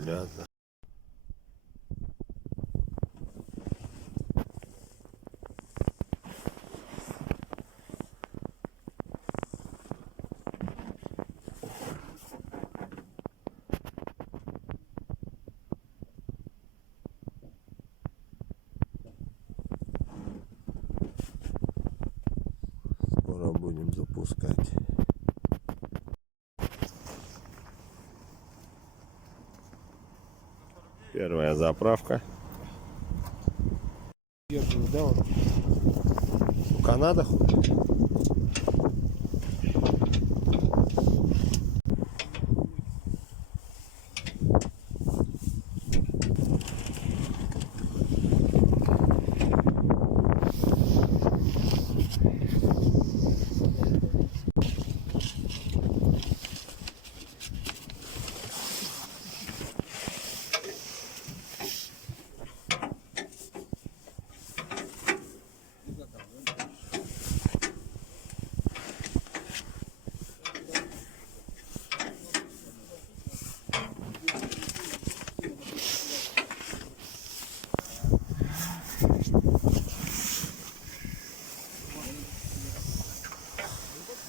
аккумулятор. Скоро будем запускать. Первая заправка. Да, вот. В Канадах.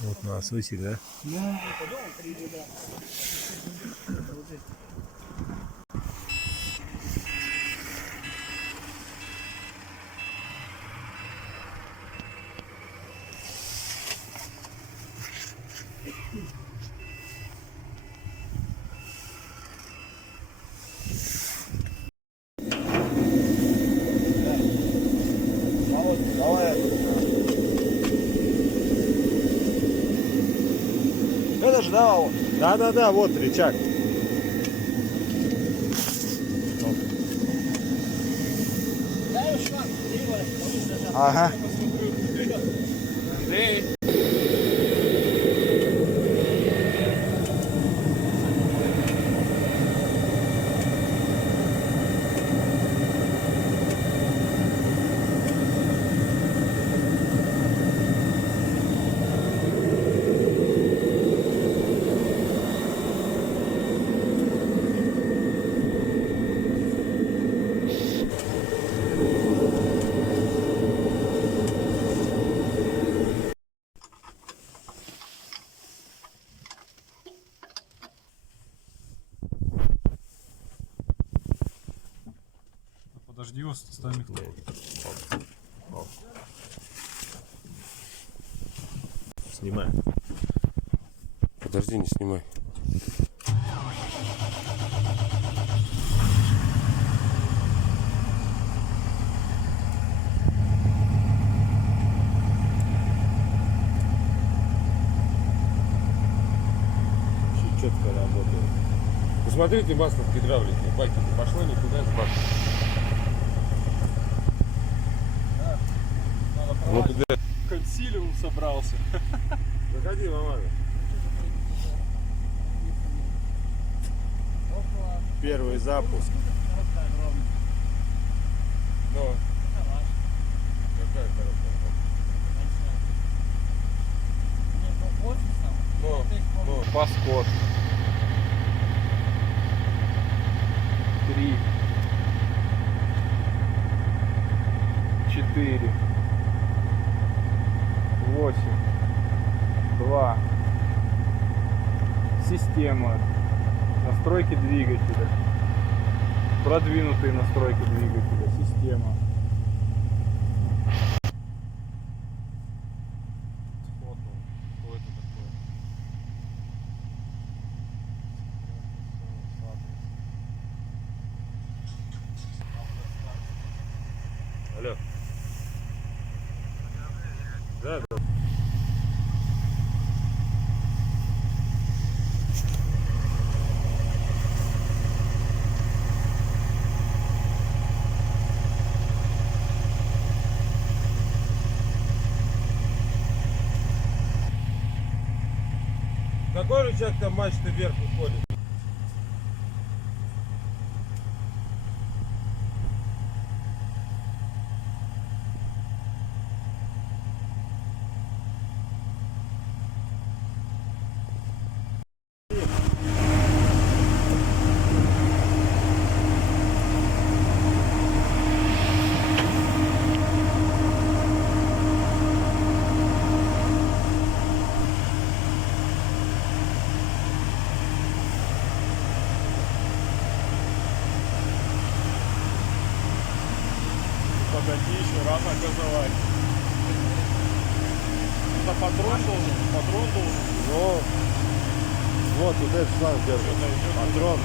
Вот насосик, да? Да. Это же, да, вот. Да, вот рычаг. Ага. Подожди его, ставим. Снимай. Подожди, не снимай. Очень четко работает. Посмотрите масло в гидравлике. Баки не пошло никуда с бака. Ну куда? Консилиум собрался. Заходи, маманя. Первый запуск. Ну, какая коробка? Ну, Паскот. 3. 4. 8. 2. Система. Настройки двигателя. Продвинутые настройки двигателя. Система. Вот он. Что это такое? Алло. Да. Какой рычаг там мачта вверх уходит? затишье, рано газовать. Это патрон должен, Ну, вот этот шланг держит. что-то идет. Патрон.